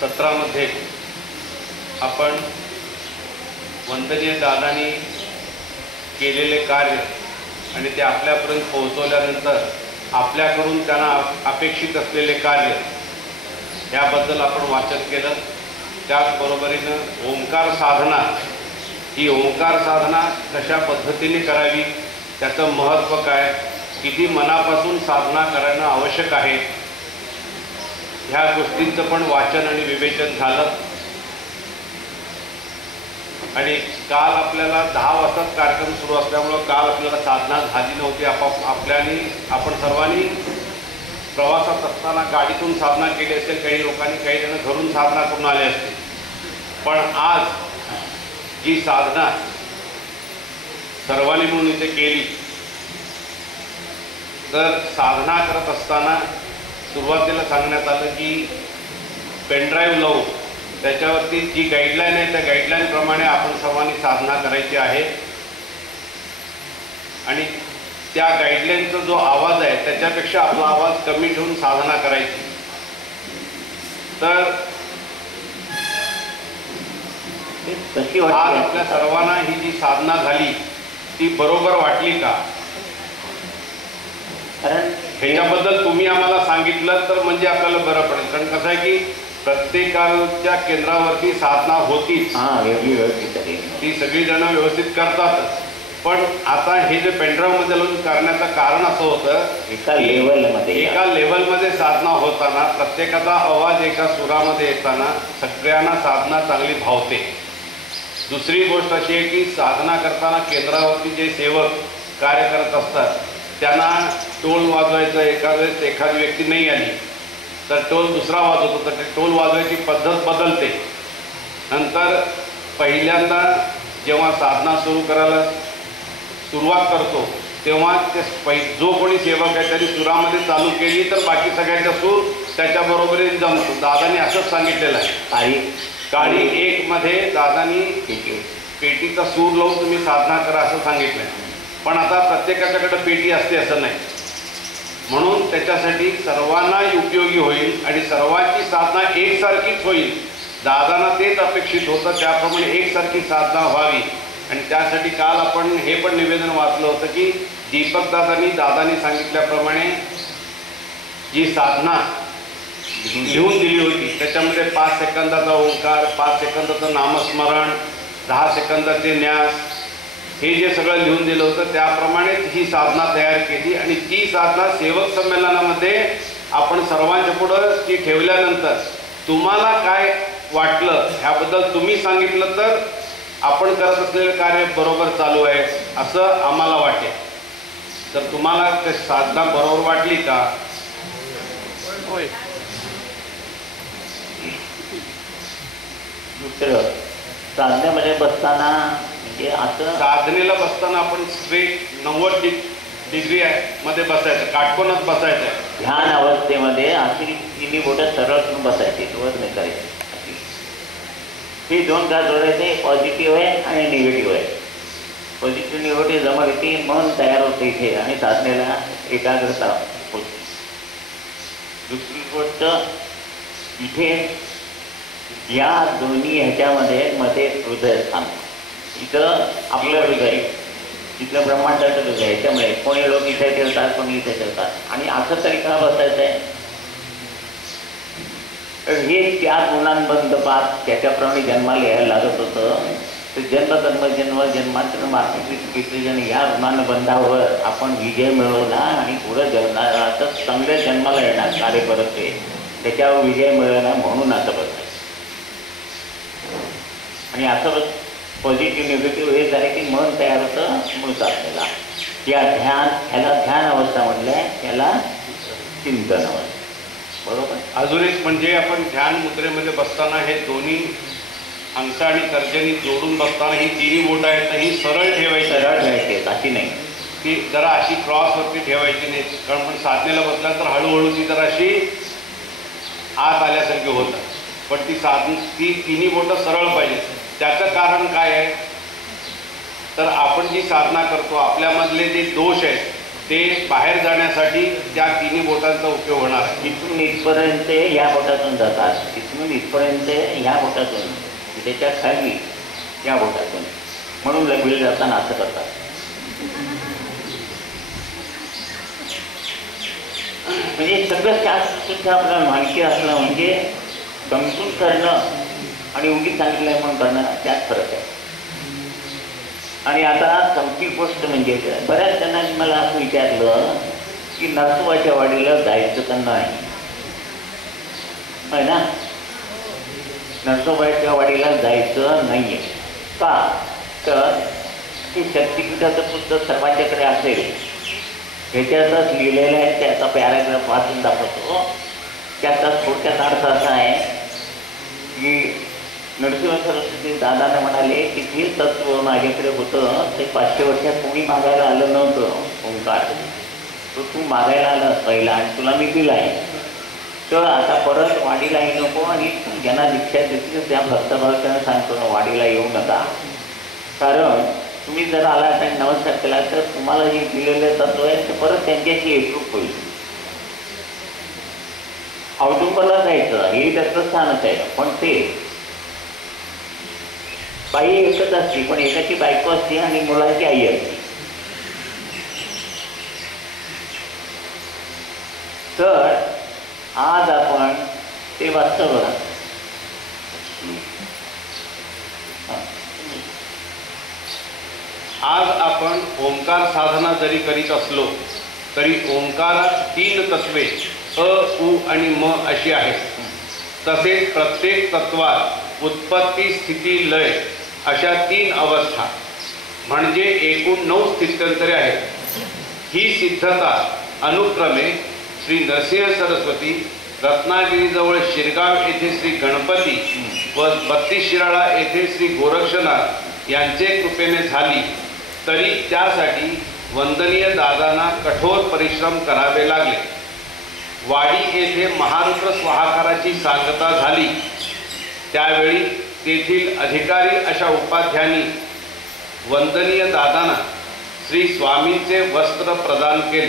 सत्रामध्ये आपण वंदनीय दादांनी केलेले कार्य आणि ते आपल्यापर्यंत पोहोचवल्यानंतर आपल्याकडून त्यांना अपेक्षित असलेले कार्य याबद्दल आपण वाचन केलं। त्याचबरोबरीनं ओंकार साधना, ही ओंकार साधना कशा पद्धतीने करावी, त्याचं महत्त्व काय, किती मनापासून साधना करणं आवश्यक आहे, ह्या गोष्टींचं पण वाचन आणि विवेचन झालं। आणि काल आपल्याला 10 वाजता कार्यक्रम सुरू असल्यामुळं काल आपल्याला साधना झाली नव्हती। आपण सर्वांनी प्रवासात असताना गाडीतून साधना केली असेल, काही लोकांनी, काही जण घरून साधना करून आले असतील। पण आज जी साधना सर्वांनी म्हणून इथे केली, तर साधना करत असताना सुरुवातीला सांगण्यात आलं की पेनड्राईव्ह लावून त्याच्यावरती जी गाईडलाईन आहे त्या गाईडलाईनप्रमाणे आपण सर्वांनी साधना करायची आहे। आणि त्या गाईडलाईनचा जो आवाज आहे त्याच्यापेक्षा आपला आवाज कमी ठेवून साधना करायची। तर आज आपल्या सर्वांना ही जी साधना झाली ती बरोबर वाटली का? कारण ह्याच्याबद्दल तुम्ही आम्हाला सांगितलं तर म्हणजे आपल्याला बरं पडेल। कारण कसं आहे की प्रत्येकाच्या केंद्रावरती साधना होतीच, ती सगळी जण व्यवस्थित करतात। पण आता हे जे पेनड्राईव्हमध्ये लावून करण्याचं कारण असं होतं, एका लेवलमध्ये साधना होताना प्रत्येकाचा आवाज एका सुरामध्ये येताना सगळ्यांना साधना चांगली भावते। दुसरी गोष्ट अशी आहे की साधना करताना केंद्रावरती जे सेवक कार्य करत असतात त्यांना टोल वाजवायचं, एखादी व्यक्ती नाही आली तर टोल दुसरा वाजवतो, तर ते टोल वाजवायची पद्धत बदलते। नंतर पहिल्यांदा जेव्हा साधना सुरू करायला सुरुवात करतो तेव्हा ते जो कोणी सेवक आहे त्यांनी सुरामध्ये चालू केली तर बाकी सगळ्यांचा सूर त्याच्याबरोबरीने जमतो। दादांनी असंच सांगितलेलं आहे, काळी 1 मध्ये दादांनी पेटीचा सूर लावून तुम्ही साधना करा असं सांगितलं आहे। पण आता प्रत्येकाच्याकडे पेटी असते असं नाही, म्हणून त्याच्यासाठी सर्वांना उपयोगी होईल आणि सर्वांची साधना एकसारखीच होईल। दादांना तेच अपेक्षित होतं, त्याप्रमाणे एकसारखी साधना व्हावी। आणि त्यासाठी काल आपण हे पण निवेदन वाचलं होतं की दीपक दादांनी सांगितल्याप्रमाणे जी साधना लिहून दिली होती त्याच्यामध्ये 5 सेकंदाचा ओंकार, 5 सेकंदाचं नामस्मरण, 10 सेकंदाचे न्यास, हे जे सगळं लिहून दिलं होतं त्याप्रमाणेच ही साधना तयार केली। आणि ती साधना सेवक संमेलनामध्ये आपण सर्वांच्या पुढं ती ठेवल्यानंतर तुम्हाला काय वाटलं ह्याबद्दल तुम्ही सांगितलं तर आपण करत असलेलं कार्य बरोबर चालू आहे असं आम्हाला वाटेल। तर तुम्हाला ते साधना बरोबर वाटली का? होय। दुसरं साधनेमध्ये बसताना म्हणजे असं साधनेला बसताना आपण स्ट्रेट 90 डिग्री मध्ये बसायचं, काटकोनात बसायचं। ध्यान अवस्थेमध्ये अशी तिन्ही बोटं सरळ करून बसायची, वर नाही करायची। हे 2 का जोडायचे, पॉझिटिव्ह आहे आणि निगेटिव्ह आहे। पॉझिटिव्ह निगेटिव्ह जमा होती, मन तयार होते इथे आणि साधनेला एकाग्रता होती। दुसरी गोष्ट इथे या दोन्ही ह्याच्यामध्ये मध्ये हृदय थांबतं। इथं आपलं हृदय, इथलं ब्रह्मांडाचं हृदय, ह्याच्यामुळे कोणी लोक इथे ठेवतात, कोणी इथे ठेवतात। आणि असं तरी का बसायचं आहे? हे त्या गुणांबंध पाठ त्याच्याप्रमाणे जन्माला यायला लागत होतं। तर जन्मांतर मार्गीजन या गुणांबंधावर आपण विजय मिळवला आणि पुढं जगणाराचं चांगल्या जन्माला येणार कार्य करत आहे त्याच्यावर विजय मिळवला, म्हणून असं बसायचं। आणि असं पॉझिटिव्ह निगेटिव्ह हे झाले की मन तयार होतं मूळ आपल्याला। या ह्याला ध्यान अवस्था म्हटल्या, याला चिंतन अवस्था, बरोबर। अजून एक म्हणजे आपण ध्यान मुद्रेमध्ये बसताना हे दोन्ही अंगठा आणि तर्जनी जोडून बसताना ही तिन्ही बोटं आहेत ना, ही सरळ ठेवायची, अशी नाही ती जरा अशी क्रॉसवरती ठेवायची नाही। कारण पण साधनेला बसला तर हळूहळू ती जरा अशी आत आल्यासारखी होतं, पण ती तिन्ही बोटं सरळ पाहिजे। त्याचं कारण काय आहे तर आपण जी साधना करतो आपल्यामधले जे दोष आहेत ते बाहेर जाण्यासाठी त्या तिन्ही बोटांचा उपयोग होणार आहे. तिथून इथपर्यंत या बोटातून जातात, तिथून इथपर्यंत ह्या बोटातून, त्याच्या खाली या बोटातून, म्हणून लग्न जाताना असं करतात. म्हणजे सगळं शास्त्र सुद्धा आपल्याला माहिती असलं म्हणजे समजून करणं आणि उगीच सांगितलं आहे म्हणून करणं त्यात फरक आहे. आणि आता चौथी गोष्ट म्हणजे बऱ्याच जणांनी मला असं विचारलं की नरसोबाच्या वाडीला जायचं का नाही, आहे ना. नरसोबाच्या वाडीला जायचं नाही आहे का, तर ते शक्तिपीठाचं पुस्तक सर्वांच्याकडे असेल, ह्याच्यातच लिहिलेलं आहे. त्याचा पॅराग्राफ वाचून दाखवतो. त्याचा थोडक्यात अर्थ असा आहे की नरसिंह सरस्वती दादाने म्हणाले की जे तत्व माझ्याकडे होतं ते 500 वर्षात कोणी मागायला आलं नव्हतं ओंकार, तो तू मागायला आला पहिला आणि तुला मी दिला आहे. तर आता परत वाडीला येऊ नको आणि ज्यांना दीक्षा देतील त्या भक्तभावकांना सांगतो वाडीला येऊ नका, कारण तुम्ही जर आला आणि नमस्कार केला तर तुम्हाला जे दिलेलं तत्व आहे ते परत त्यांच्याशी एकरूप होईल. औदुंबरला जायचं हे त्याचं स्थानच आहे, पण ते बाई एकच असते, पण एकाची बायको असते आणि मुलाची आई असते. तर आज आपण ते वाचतो बघा. आज आपण ओंकार साधना जरी करीत असलो तरी ओंकारात 3 तत्वे अ, उ आणि म अशी आहेत. तसेच प्रत्येक तत्वात उत्पत्ती, स्थिती, लय अशा 3 अवस्था म्हणजे एकूण 9 स्थित्यंतरे आहेत. ही सिद्धता अनुक्रमे श्री नरसिंह सरस्वती, रत्नागिरीजवळ शिरगाव येथे श्री गणपती व 32 शिराळा येथे श्री गोरक्षनाथ यांचे कृपेने झाली. तरी त्यासाठी वंदनीय दादांना कठोर परिश्रम करावे लागले. वाडी येथे महारुद्र स्वाहाकाराची सांगता झाली. त्यावेळी तेथील अधिकारी अशा उपाध्यांनी वंदनीय दादांना श्री स्वामींचे वस्त्र प्रदान केले.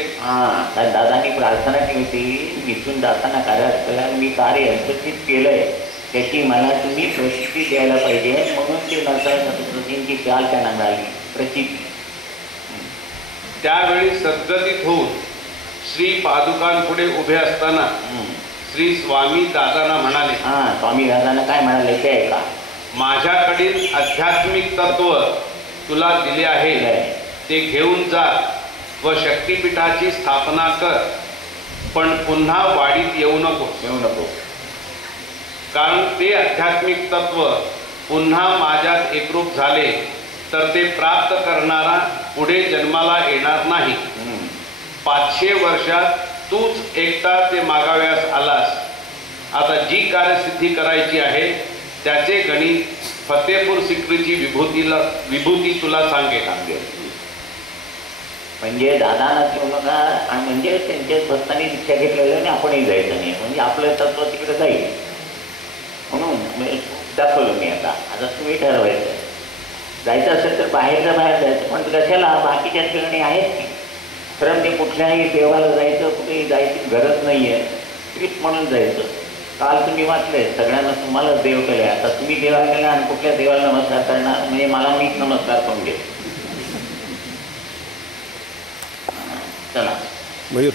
त्या दादांनी प्रार्थना केली होती, इथून जाताना कार्याला मी कार्य हस्तक्षेप केलंय त्याची मला तुम्ही प्रसिद्धी द्यायला पाहिजे, म्हणून ते नरसिंह सरस्वतींची चाल त्यांना मिळाली प्रसिद्धी. त्यावेळी सद्गतीत होऊन श्री पादुकांपुढे उभे असताना श्री स्वामी दादांना म्हणाले, स्वामी दादांना काय म्हणाले ते ऐका. माझ्याकडील आध्यात्मिक तत्व तुला दिले आहे, ते घेऊन जा व शक्तिपीठाची स्थापना कर, पण पुन्हा वाडीत येऊ नको. कारण ते आध्यात्मिक तत्व पुन्हा माझ्यात एकरूप झाले तर ते प्राप्त करणारा पुढे जन्माला येणार नाही. 500 वर्षात तूच एकटा ते मागाव्यास आलास. आता जी कार्यसिद्धी करायची आहे त्याचे गणित फतेपूर सिक्रीची विभूती तुला सांगेल. म्हणजे दादांना घेऊ नका आणि म्हणजे त्यांच्या भक्तांनी दीक्षा घेतलेलं आणि आपणही जायचं नाही, म्हणजे आपलं तत्व तिकडे जाईल. म्हणून दाखवलं मी. आता तुम्ही ठरवायचं जायचं असेल तर बाहेरच्या बाहेर जायचं, पण कशाला बाकीच्या ठिकाणी आहेत की कारण ते कुठल्याही देवाला जायचं, कुठेही जायची गरज नाही आहे, ट्रिप म्हणून जायचं. काल तुम्ही वाचले सगळ्यांना तुम्हाला देव केले, आता तुम्ही देवाला गेला आणि कुठल्या देवाला नमस्कार करणार, म्हणजे मला मीच नमस्कार करून घे. चला मयूर.